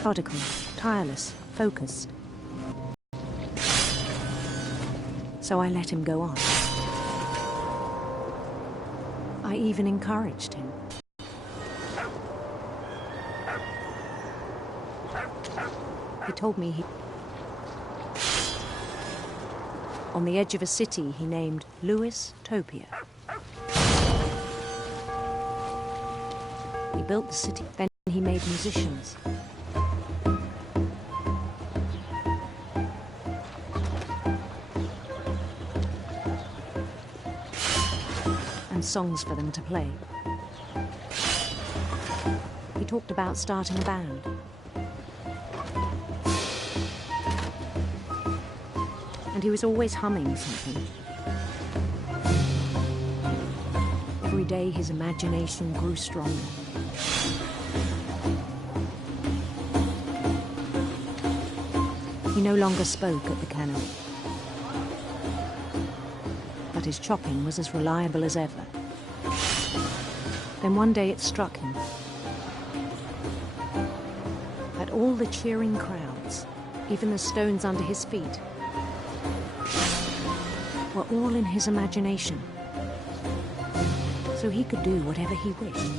methodical, tireless, focused. So I let him go on. I even encouraged him. He told me on the edge of a city he named Lewis Topia. He built the city, then he made musicians. And songs for them to play. He talked about starting a band. And he was always humming something. Every day his imagination grew stronger. He no longer spoke at the cannery, but his chopping was as reliable as ever. Then one day it struck him that all the cheering crowds, even the stones under his feet, were all in his imagination, so he could do whatever he wished.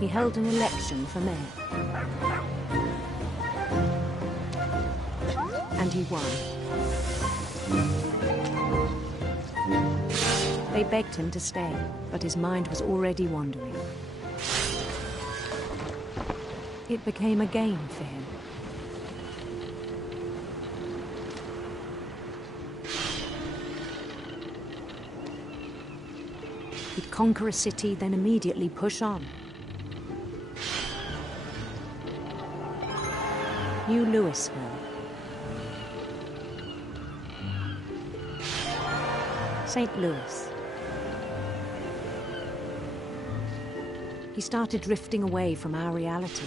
He held an election for mayor. And he won. They begged him to stay, but his mind was already wandering. It became a game for him. He'd conquer a city, then immediately push on. New Louisville. St. Louis. He started drifting away from our reality.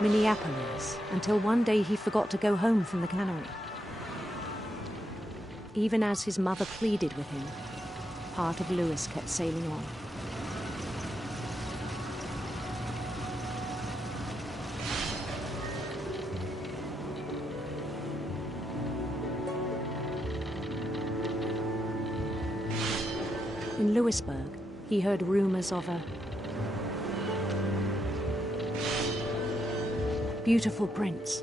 Minneapolis, until one day he forgot to go home from the cannery. Even as his mother pleaded with him, part of Lewis kept sailing on. In Lewisburg, he heard rumors of a beautiful prince.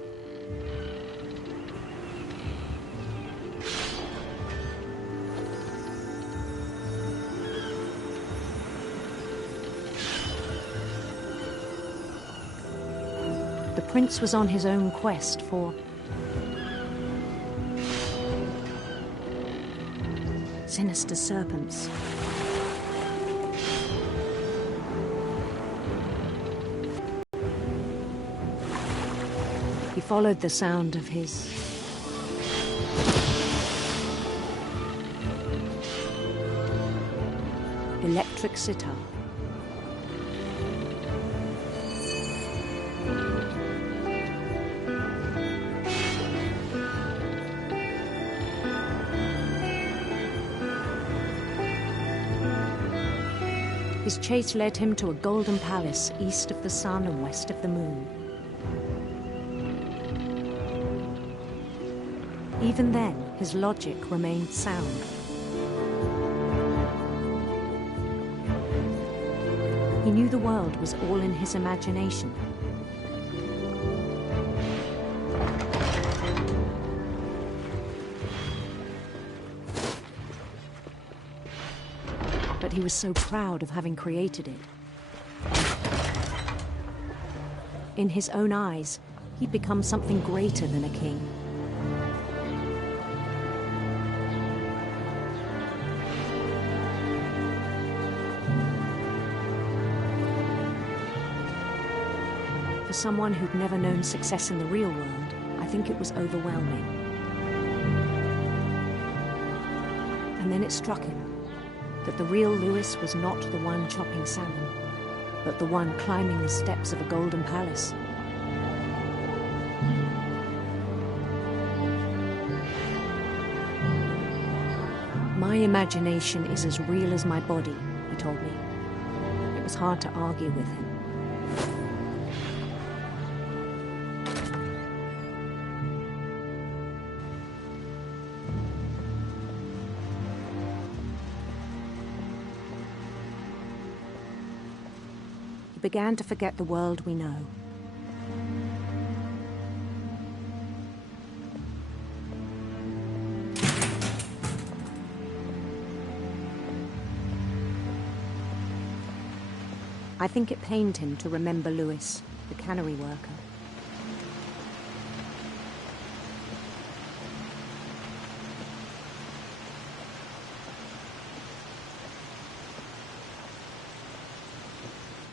The prince was on his own quest for sinister serpents. He followed the sound of his electric sitar. His chase led him to a golden palace east of the sun and west of the moon. Even then, his logic remained sound. He knew the world was all in his imagination. But he was so proud of having created it. In his own eyes, he'd become something greater than a king. For someone who'd never known success in the real world, I think it was overwhelming. And then it struck him that the real Lewis was not the one chopping salmon, but the one climbing the steps of a golden palace. My imagination is as real as my body, he told me. It was hard to argue with him. He began to forget the world we know. I think it pained him to remember Lewis, the cannery worker.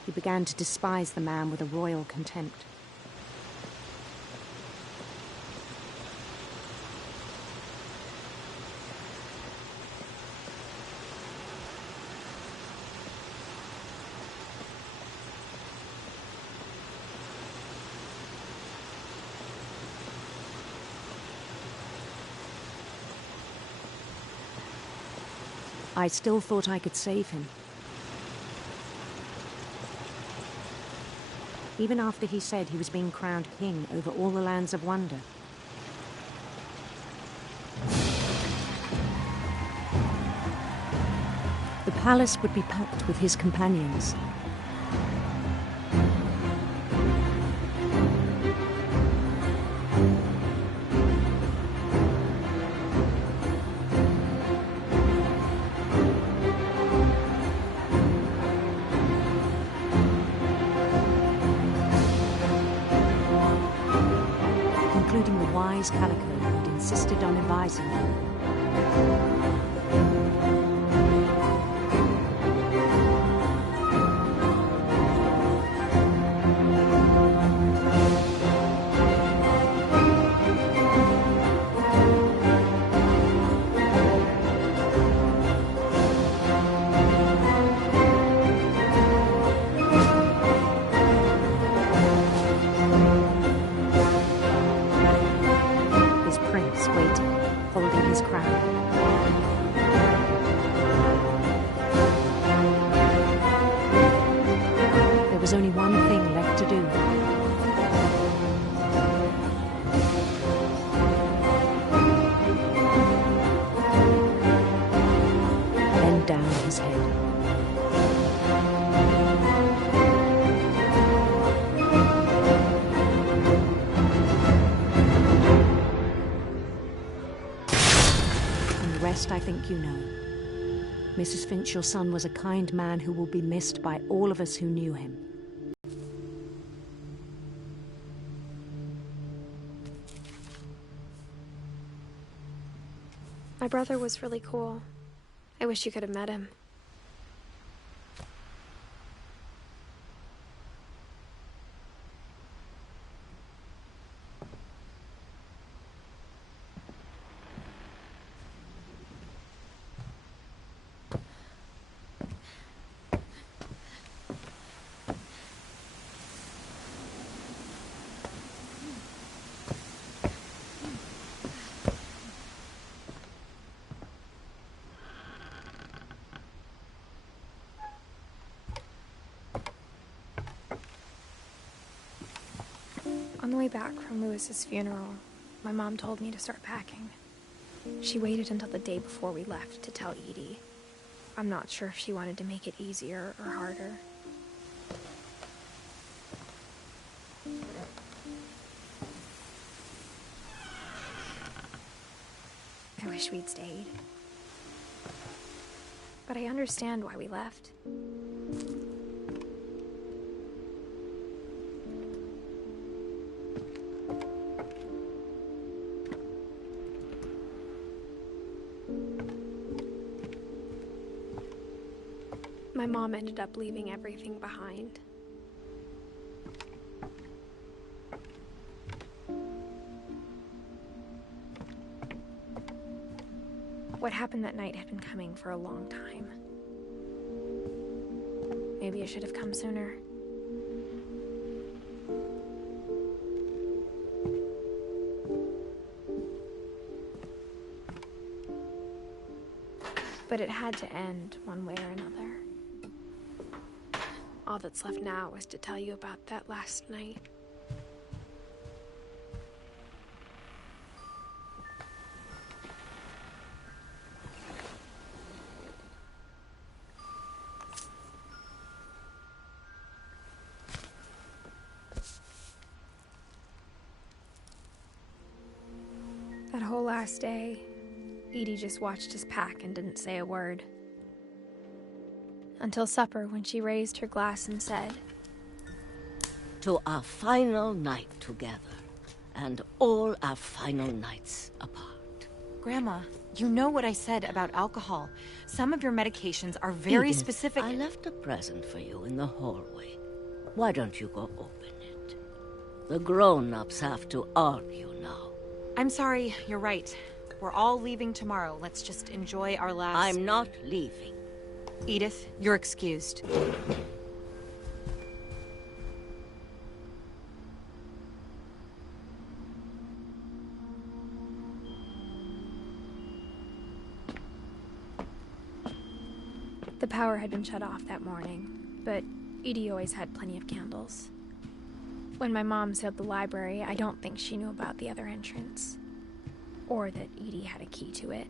He began to despise the man with a royal contempt. I still thought I could save him. Even after he said he was being crowned king over all the lands of wonder. The palace would be packed with his companions. Including the wise Calico who'd insisted on advising them. Holding his crown. There was only one thing left to do. Bend down his head. I think you know. Mrs. Finch, your son was a kind man who will be missed by all of us who knew him. My brother was really cool. I wish you could have met him. On the way back from Lewis's funeral, my mom told me to start packing. She waited until the day before we left to tell Edie. I'm not sure if she wanted to make it easier or harder. I wish we'd stayed. But I understand why we left. My mom ended up leaving everything behind. What happened that night had been coming for a long time. Maybe it should have come sooner. But it had to end one way or another. All that's left now was to tell you about that last night. That whole last day, Edie just watched us pack and didn't say a word. Until supper, when she raised her glass and said, "To our final night together, and all our final nights apart." Grandma, you know what I said about alcohol. Some of your medications are very Edith, specific. I left a present for you in the hallway. Why don't you go open it? The grown-ups have to argue now. I'm sorry, you're right. We're all leaving tomorrow. Let's just enjoy our last... I'm not leaving. Edith, you're excused. the power had been shut off that morning, but Edie always had plenty of candles. When my mom sealed the library, I don't think she knew about the other entrance, or that Edie had a key to it.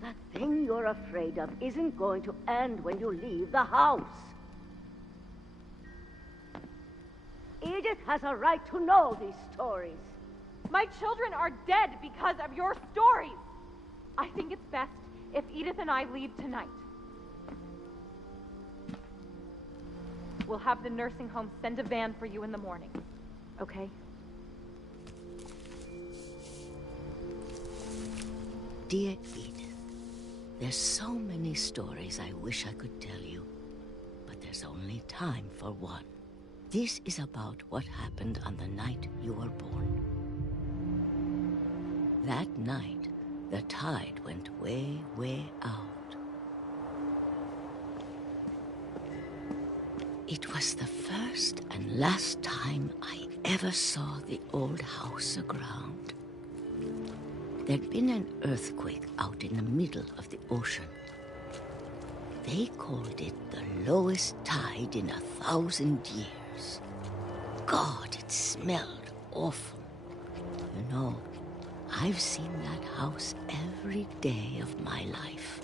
That thing you're afraid of isn't going to end when you leave the house. Edith has a right to know these stories. My children are dead because of your stories. I think it's best if Edith and I leave tonight. We'll have the nursing home send a van for you in the morning, okay? Dear Edith, there's so many stories I wish I could tell you, but there's only time for one. This is about what happened on the night you were born. That night, the tide went way, way out. It was the first and last time I ever saw the old house aground. There'd been an earthquake out in the middle of the ocean. They called it the lowest tide in 1,000 years. God, it smelled awful. You know, I've seen that house every day of my life.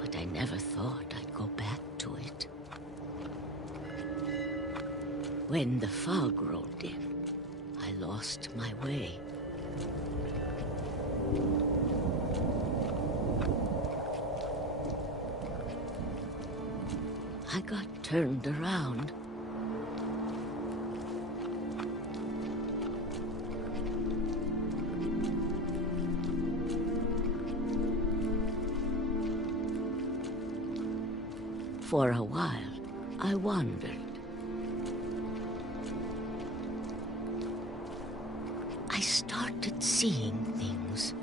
But I never thought I'd go back to it. When the fog rolled in, I lost my way. I got turned around. For a while, I wandered. I started seeing things.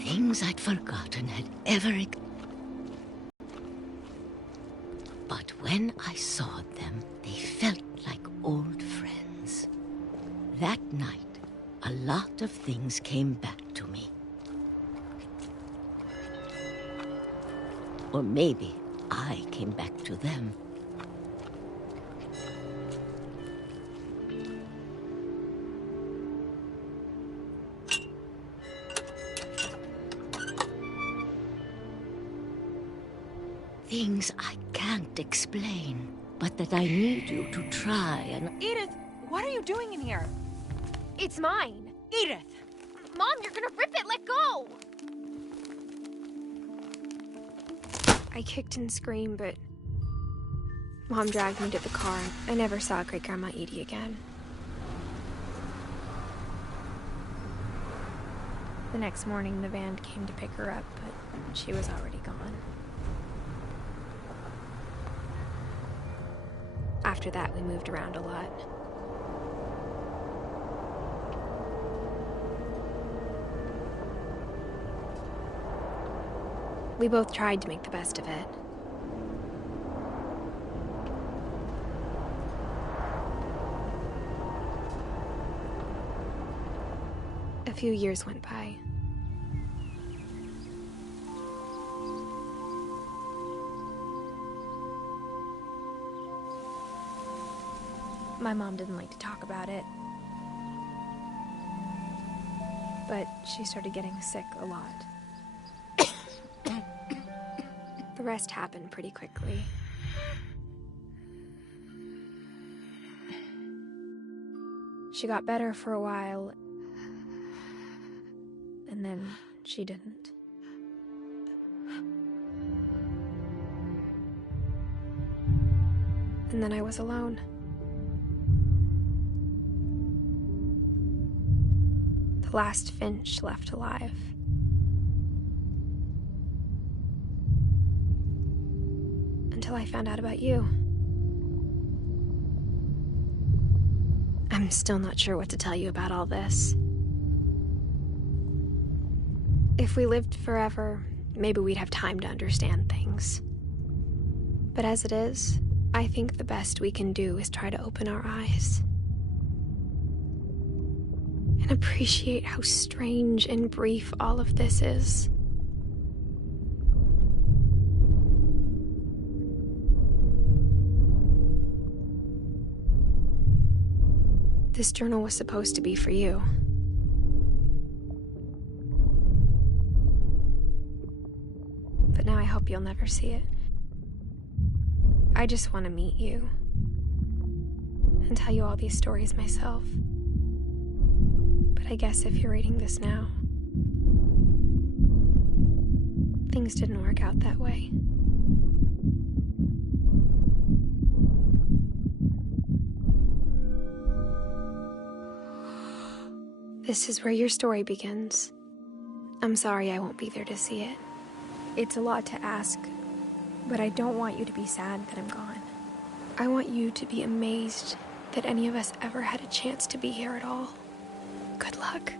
Things I'd forgotten had ever existed. But when I saw them, they felt like old friends. That night, a lot of things came back to me. Or maybe I came back to them. Things I can't explain, but that I need you to try and... Edith, what are you doing in here? It's mine! Edith! Mom, you're gonna rip it! Let go! I kicked and screamed, but Mom dragged me to the car. I never saw Great-Grandma Edie again. The next morning, the van came to pick her up, but she was already gone. After that, we moved around a lot. We both tried to make the best of it. A few years went by. My mom didn't like to talk about it, but she started getting sick a lot. The rest happened pretty quickly. She got better for a while, and then she didn't. And then I was alone. The last Finch left alive. Until I found out about you. I'm still not sure what to tell you about all this. If we lived forever, maybe we'd have time to understand things. But as it is, I think the best we can do is try to open our eyes. And appreciate how strange and brief all of this is. This journal was supposed to be for you. But now I hope you'll never see it. I just want to meet you and tell you all these stories myself. But I guess if you're reading this now, things didn't work out that way. This is where your story begins. I'm sorry I won't be there to see it. It's a lot to ask, but I don't want you to be sad that I'm gone. I want you to be amazed that any of us ever had a chance to be here at all. Good luck.